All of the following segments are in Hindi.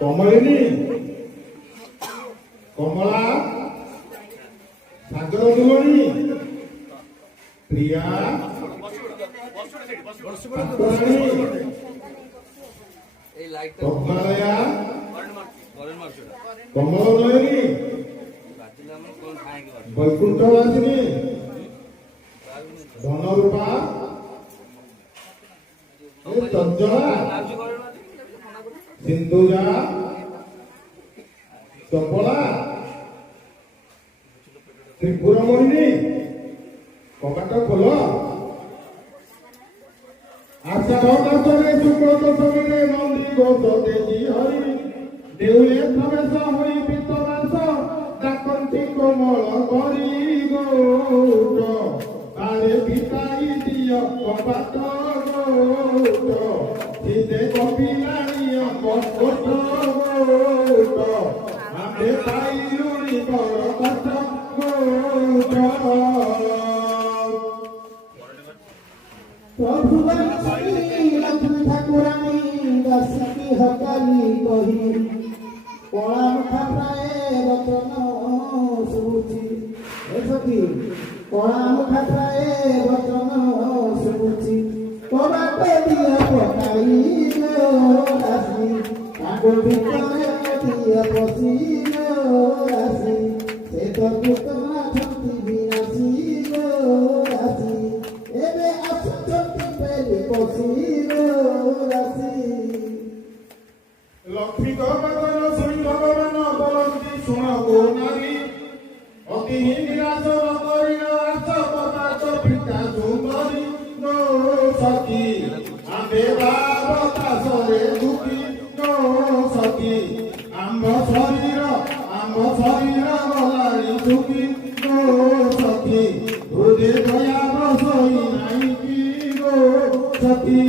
कमलिनी कमला सागर दुलणी प्रिया पद्मालया कमलनयनी वैकुंठवासिनी धनरूपा तंजला सिंधुजा चपला त्रिपुरमोहिनी कपाट खोल आशा भवनाथरे शुक्ल दशमीरे नंदी घोष तेजी हरि देउले प्रवेश होई पितरास डाकंती कोमल करी गौट तारे पिताई दिय कपाट गौट सीधे कपिलानिया कपट गौट आमे पाइलुनी बरकत गौट प्रभु लक्ष्मी ठाकुरानी दशकी हकाली कही कला मुखा प्राय रतन सुबुची सखी कला मुखा प्राय रतन सुबुची कबाटे दिया पकाई राशि ताको भितरे दिया पसी राशि से तो पुतना छंती विनाशी राशि एबे असुचंती पेले पसी राशि लक्ष्मी कपटन श्री भगवान बोलती शुण गो नारी अति निराश नकरी आस पदार्थ पिता सुंदरी नो सखी आमे बाबतासरे दुखी नो सखी आम शरीर गलानी दुखी नो सखी हृदय दया रसोई नाई की नो सखी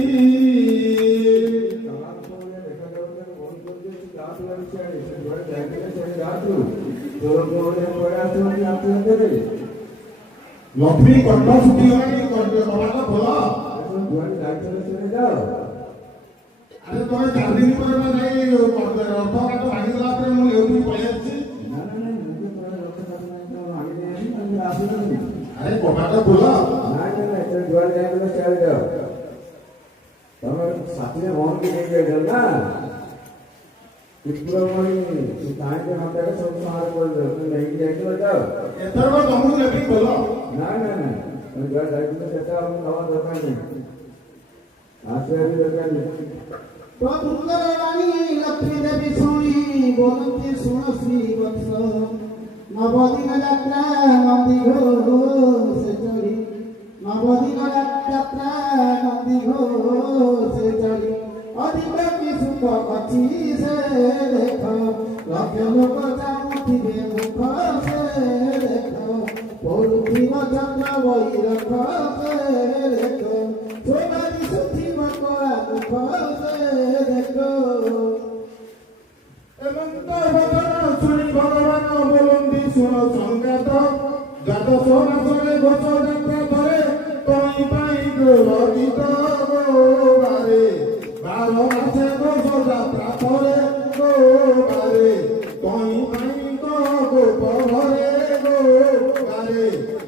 लक्ष्मी कंठ सुखी कबाट खोल अरे तुम 4 दिन पर रथ काट भागीदेला मुझे पलि अरे कबाट खोल तुम साथी भौन की ना त्रिपुरमणि ताके मत सब संहार कर नहीं जाइतो जाओ एथरको तुमको लेबी बोलो ना मैं घर जाइतो सेटा हम नवा दरकार नहीं आश्रय भी दरकार नहीं प्रभु रानी लक्ष्मी देवी सुनी बोलती सुन श्री वत्स नवदिन यात्रा नंदी घोष चढ़ी नवदिन यात्रा नंदी घोष चढ़ी अधिक की सुख अच्छी से देखो लक्ष्य लोक जाऊथिबे मुख से देखो पौरुथिव चंद्र वैरख से देखो सोनारी सुथिव कला मुख से देखो एवंत भगवान श्री भगवान बोलती शुण संगात द्वादश मासरे घोष जात्रा धरे तई पाई गीत गोबारे 12 मासे घोष जात्रा धरे गोबारे तई पाई गोप भरे गोबारे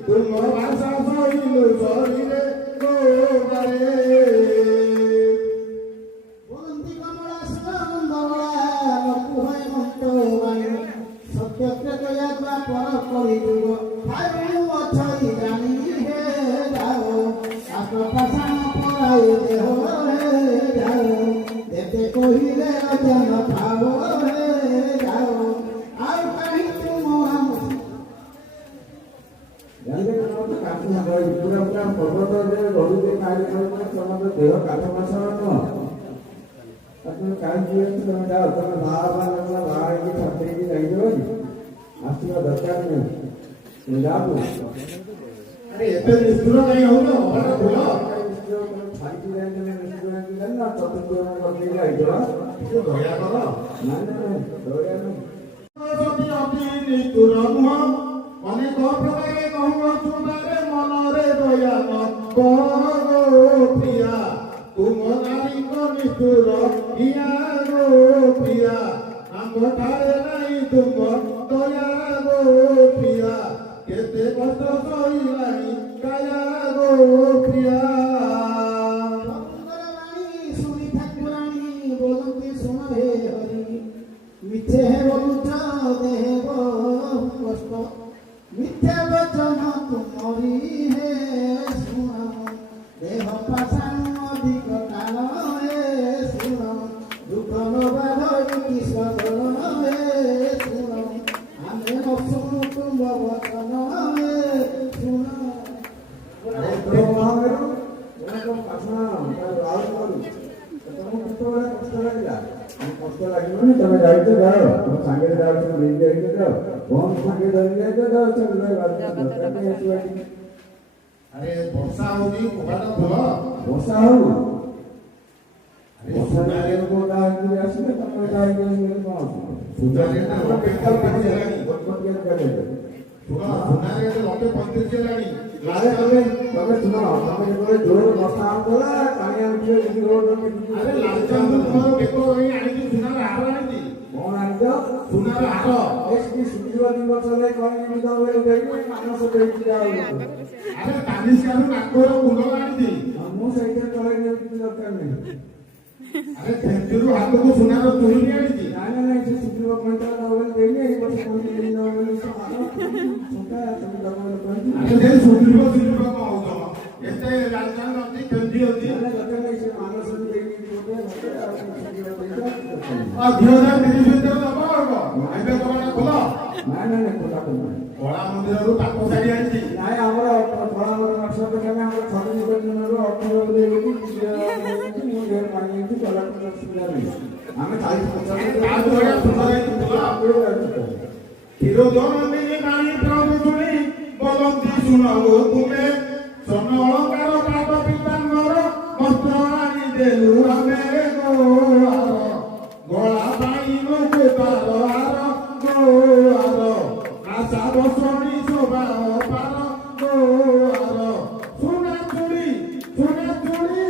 तुम भाषा सहिल शरीरे गोबारे बोलती कमला सुनंदवला लकुहय मंतवाणी सत्य कया पर करी दुगो हारू अछई जानी हे जाओ आत्म पाषाण पराय देह हे जाओ देते कहिले अजन भाव हे जाओ आउ कहीं तुम हम जानले न काठी हगाई पूरा पर्वत रे रही के कार्य कर समस्त देह काठ मासा न अपन काई जीवन तुम जाओ तुम भाई की छत्रे की नहीं जो आशीर्वाद दरकार नहीं जाओ अरे एते निष्ठुर नहीं हो ना कबाट खोल फाइटी रेंज में निष्ठुर ना चतुर्थ कर दे आइतो तू दया कर ना दया नहीं सती अति निष्ठुर नुह अनेक प्रकारे कहूँ तुमारे मनरे दया न प्रिया तुम नारी ଠାରେ ନାହିଁ ତୁମ ଦୟା ଗୋ ପ୍ରିୟା କେତେ କଷ୍ଟ ସହିଲାଣି କାୟା ଗୋ ପ୍ରିୟା শুনি ঠাকুরানী বলতে শোনো হে হরি মিথ্যে হে বলুছ দেব কষ্ট মিথ্যে বচন তুমরি হে শুণ দেহ পাশাণ অধিক কাল হে শুণ দুঃখ নবাধরি কি সদন হে শুণ আমি অশুণু তুম বচন হে শুণ কষ্ট লাগবে তুমি যাইতে যাও তোমার সাঙ্গে যাও তুমি বেরিয়ে যাইতে যাও কোন সাঙ্গে ধরে যাইতে যাও চলে আরে বর্ষা হউনি কবাটা খোল বর্ষা হউ বর্ষা লাগে কোটা দিয়ে আসলে তারপরে যাই গিয়ে কোন সুনারে লোকে পঞ্চাশ হেলানি বটবটিয়া কাটে সুনারে লোকে 35 হেলানি আরে তবে শুনো তুমি যেতে জোর বর্ষা হলা কানিয়া উঠিয়ে যদি রোড আরে লালচাঁদ তোমার বেকো এই আনিছি সুনারে হার আনিছি কোন আনছো সুনারে হার এসকি সুজিবা নির্বাচনে কোন নিমিত হয়ে যাইবে মানুষ দেখি যাও আরে তানিশ কারু নাকর কুলো আনিছি ମୁଁ ସେଇଟା ଚଳେଇ କିଛି ଦରକାର ନାହିଁ আরে ফেঞ্চুরু হাতକୁ ସୁନାର ଚୁଡ଼ି ଆଣିଛି ନାଇଁ ନାଇଁ ସେ ସୁଜିବ ପଇସା ଦବଲେ ଦେଇନି ଏଇ ବର୍ଷ କୋଉଠି ଦେଇ ଦବଲେ ସମାନ ଛୋଟା ସବୁ ଦବଲେ କହିଛି ଆରେ ସେ ସୁଜିବ କଣ ହଉଛ ଏତେ ଲାଲଚାଁଦ ଅଛି କେମିତି ଅଛି ମାନେ ଦରକାର ନାହିଁ ସେ ମାନସ ଦେଇନି ଗୋଟେ ମତେ ଆଉ ସୁଜିବ ପଇସା ଆଉ 2030 ଭିତରେ ଦବ ଆଉ କଣ ଏବେ କବାଟା ଖୋଲ ନାଇଁ ନାଇଁ ନାଇଁ କୋଟା କୋଟା କଳା ମନ୍ଦିରରୁ ପାଟ ଶାଢ଼ୀ ଆଣିଛି ନାଇଁ ଆମର ପଳାମର ମାସ ପକାମେ ଆମର ଛଅ ନିର୍ବାଚନରୁ ଅଠର ଦେଇକି ମୁଁ ଘର ପାଣି ଏଠି କଲାକୁ ଅସୁବିଧା ନାହିଁ ଆମେ 40-50 କ୍ଷୀରୋଦନନ୍ଦିନୀ ବାଣୀ ପ୍ରଭୁ ଶୁଣି ବୋଲନ୍ତି ଶୁଣ ଗୋ ତୁମେ ସ୍ୱର୍ଣ୍ଣ ଅଳଙ୍କାର ପାଦ ପିତାମ୍ବର ବସ୍ତ୍ର ଆଣି ଦେଲୁ ଆମେ ଗୋଆର ଗଳା ପାଇଁ ମୁକୁତାର ହାର ଗୋଆର ଆଶା ବସଣି ଶୋଭା ପାର ଗୋଆର ସୁନା ଚୁଡ଼ି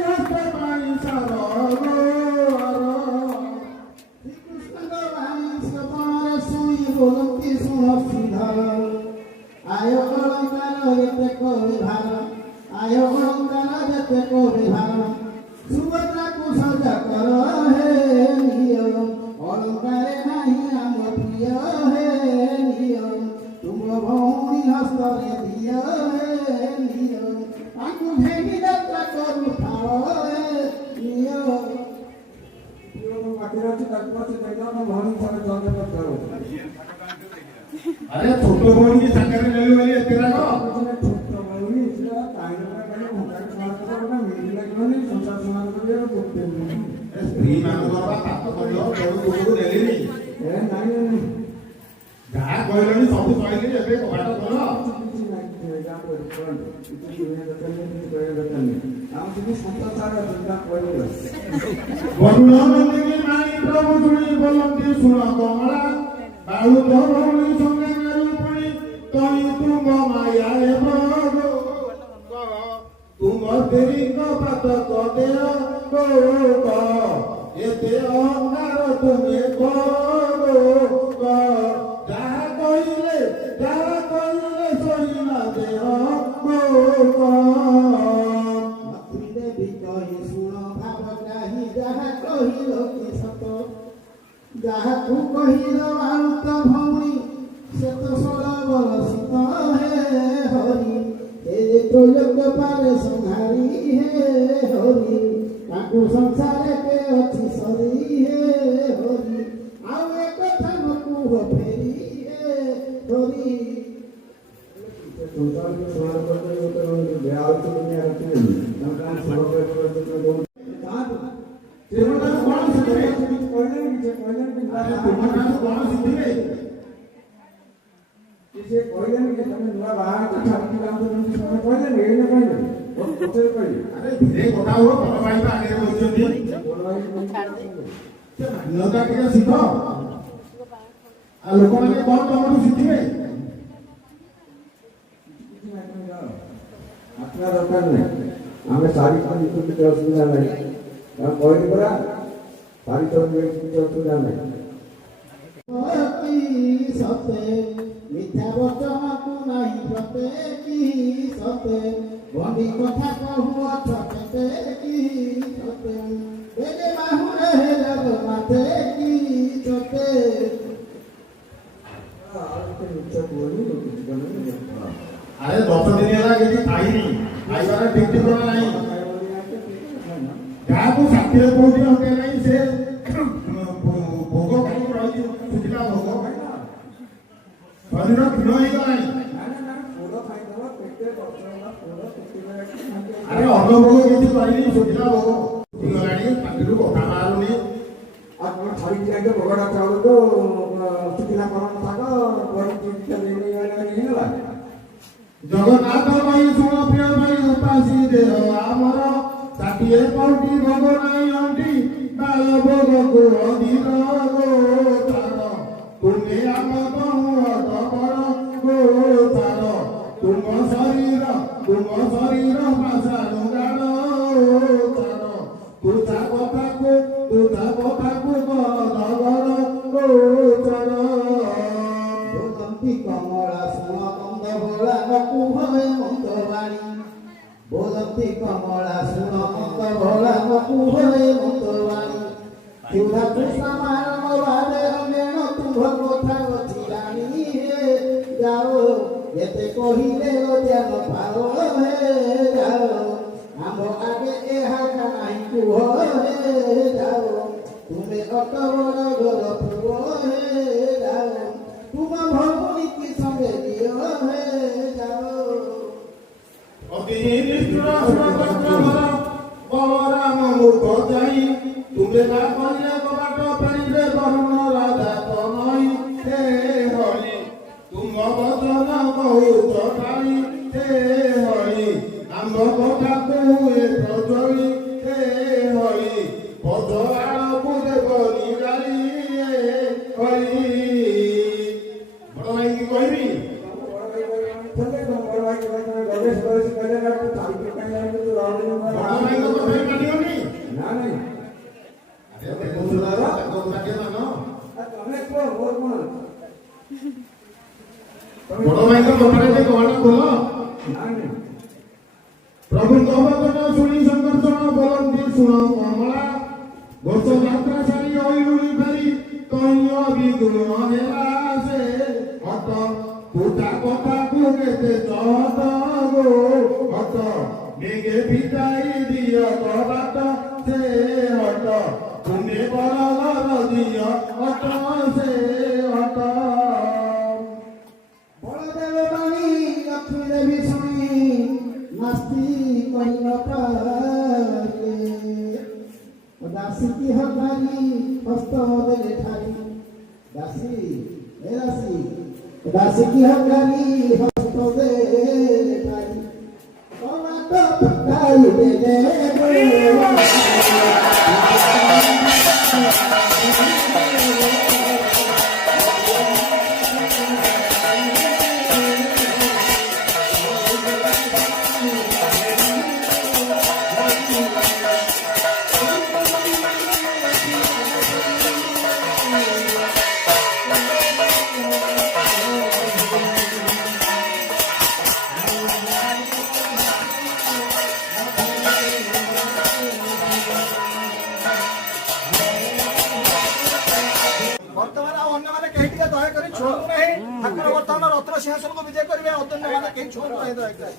ହସ୍ତ ପାଇଁ ସାର ଗୋଆର শ্রীকৃষ্ণ বাণী শ্রবণরে শুনি বলନ୍ତି শুଣ শ্রীধর আয় অলঙ্কার যেতে কবি ভার আয় অলঙ্কার যেতে কবি ভার সুভদ্রাକୁ সজা কর হে নিয় অলঙ্কারে ନାହିଁ ଆମ প্রিয় হে নিয় তুম ভৌণী হস্তরে দিয় হে নিয় ତାଙ୍କୁ ଭେଙ୍ଗି ଯାତ୍ରା କରୁଥାଅ হে নিয় ପାଖରେ ଅଛି ତାକୁ ଅଛି ତାକୁ ଭଉଣୀ ଥରେ ଜନ୍ମ କରିଥାଉ ଆରେ ଛୋଟ ଭଉଣୀ ସାଙ୍ଗରେ ନେଲୁ ବୋଲି ଏତେ ରାଗ ଛୋଟ ଭଉଣୀ ସେଟା କାହିଁକି କାହିଁକି ଭଙ୍ଗାରେ ସମାନ କରିବା ଗୋଟେ ମିଳି ଲାଗିବନି ସଂସାର ସମାନ କରିବା ଗୋଟେ ସ୍ତ୍ରୀ ମାନଙ୍କର ବା ପାପ କରିବ ବଡୁ କୁକୁରୁ ଦେଲିନି ଏ ନାଇଁ ନାଇଁ ଯାହା କହିଲନି ସବୁ କହିଲି ଏବେ କବାଟ ଖୋଲ କିଛି ନାହିଁ କିଛି ଦୁନିଆ ଦରକାର ନାହିଁ କିଛି କରିବା ଦରକାର ନାହିଁ ଆମ ସେଠି ସଂସାର ସାରା ଚିନ୍ତା କରିବ ବରୁଣନନ୍ଦିନୀ ମାଇ ପ୍ରଭୁ ଶୁଣି ବୋଲନ୍ତି ଶୁଣ କମଳା ବାଳୁ ଧରଣୀ ସଙ୍ଗେ ରୂପଣୀ ତଇ ତୁମ ମାୟାରେ ପ୍ରଭୁ ତୁମ ସ୍ତ୍ରୀଙ୍କ ପାତକ ଦେହ ଗୋକ ଏତେ ଅହଙ୍କାର ତୁମେ କର ଯାହା କହିଲେ ସଇଲା ଦେହ ଗୋକ দেবী কহি শুণ ভাব গাহি যাহা কহিল কি সত যাহাକୁ কহিল আউত ভৌণী সে তো সরবর শীত হে হরি এ ত্রৈলোক্য পারে সংহারি হে হরি তাକୁ ସଂସାରେ କେ ଅଛି ସରି ହେ ହରି ଆଉ ଏ କଥା ନ କୁହ ଫେରି ହେ ହରି ସଂସାରକୁ ସମାନ କରିଲେ ଗୋଟେ ବ୍ୟାହ ଦୁନିଆ ରଖିବେ ତାଙ୍କ ସହ କରିବେ ତୁମଠାରୁ କଣ ଶିଖିବେ କହିଲେ ତୁମଠାରୁ କଣ ଶିଖିବେ ସେ କହିଲେନି କି ତମେ ନୂଆ ବାହା ହେଇଛ ଛାଡ଼ିକି ଯାଉଛନ୍ତି ତମେ କହିଲେନି ଏଇନେ କହିଲେ ପଛରେ କହିଲେ ଆରେ ଧୀରେ କଥା ହୁଅ ବଡ ଭାଇ ତ ଆଗରେ ବସିଛନ୍ତି ବଡ଼ ଭାଇ ସେ ମାନ୍ୟତା ଟିକେ ଶିଖ ଆଉ ଲୋକମାନେ କଣ ତମଠୁ ଶିଖିବେ ଆସିବା ଦରକାର ନାହିଁ ଆମେ ଶାଢ଼ୀ ପିନ୍ଧି କିଛି ଅସୁବିଧା ନାହିଁ କହିଲି ପରା ଶାଢ଼ୀ ତ କିଛି ଅସୁବିଧା ନାହିଁ কি সতে মিথ্যা বচনকু নাহি সতে কি সতে বন্দি কথা কহুঅছ কেতে কি সতে বেলে বাহুরে জগন্নাথে কি সতে আরে 10 দিন ହେଲା କିଛି ଖାଇନି ଖାଇବାର ଠିକ ଠିକଣା ନାହିଁ ଯାହାକୁ ଷାଠିଏ କୋଉଠି ହଟେ ନାହିଁ ସେ ଭୋଗ ଖାଇ ରହିଛି ଶୁଖିଲା ଭୋଗ ଶରୀର କ୍ଷୀଣ ହେଇଗଲାଣି ଆରେ ଅନ୍ନ ଭୋଗ କିଛି କରିନି ଶୁଖିଲା ଭୋଗ ଶୁଖିଗଲାଣି ପାଟିରୁ କଥା ବାହାରୁନି ଆପଣ ଛାଡ଼ିକି ଯାଇକି ଭୋଗଟା ଚାଉଳ ତ ଶୁଖିଲା ପରମ ଶାଗ ବଡ଼ି ହେଇଗଲା ଜଗନ୍ନାଥ ଭାଇ ଶୁଣ ପ୍ରିୟ ଭାଇ ଉପାସୀ ଦେହ ଆମର ଷାଠିଏ କୋଟି ଭୋଗ ନାହିଁ ଅଣ୍ଟି ବାଳ ଭୋଗକୁ ଅଧୀର ଗୋତାର ତୁମେ ଆମ ତମର ଗୋତାର ତୁମ ଶରୀର ପାଶାଣୁ ଗାଡ଼ ତାର ତୁତା କଥାକୁ ଗଦଗର ଗୋଚର बोलती कमला सुन कंद भोला नकु भवे मंतवाणी बोलती कमला सुन कंद भोला नकु भवे मंतवाणी चूड़ा कृष्ण मारम बादे अमेण तुभ कथा गछिलाणी हे जाओ एते कहिले ज्ञान पाओ हे जाओ आम आगे एहा नाही कुह हे जाओ तुमे अटवर घर पुओ हे जाओ तुम भगवानी की संगे दियो है जाओ অতি নিষ্ঠুর সুরভদ্র বলরাম মূর্খ যাই তুমে না করিলে কবাট ফেরিলে বর্ণ রাজা তো নই হে হরি তুম বচন কহু চটাই হে হরি আম্ভ কথাকু এ প্রজলি হে হরি পদরাড়কু দেব নিগারি হরি বড় ভাই কি কইবি বড় ভাইଙ୍କ କଥାରେ କବାଟ ଖୋଲ ପ୍ରଭୁଙ୍କ ବଚନ ଶୁଣି ସଂକର୍ଷଣ ବୋଲନ୍ତି ଶୁଣ କମଳା ଘୋଷ ଯାତ୍ରା ସାରି ଅଇଲୁଣି ଫେରି କଇଁଅ ବିଗୁଣ ହେଲା ସେ ହଟ ତୁତା କଥାକୁ କେତେ ଚହଟ ଗୋ ହଟ ବେগে ଭିତାଇ ଦିଅ କବାଟ ସେ ହଟ ତୁମେ ବଡ଼ ଘର ଦିଅ ହଟ ସେ ହଟ बलदेव बाणी लक्ष्मी देवी सुनी मस्ती कहिन पारे दासी की हकारी हस्त देले ठारी दासी की हकारी हस्त देले ठारी कमाट पकाई देले ବର୍ତ୍ତମାନ ଆଉ ଅନ୍ୟମାନେ କେହି ଟିକେ ଦୟାକରି ଛୁଅନ୍ତୁ ନାହିଁ ଠାକୁର ବର୍ତ୍ତମାନ ରତ୍ନ ସିଂହାସନକୁ ବିଜେ କରିବେ ଅନ୍ୟମାନେ କେହି ଛୁଅନ୍ତୁ ନାହିଁ ଦୟାକରି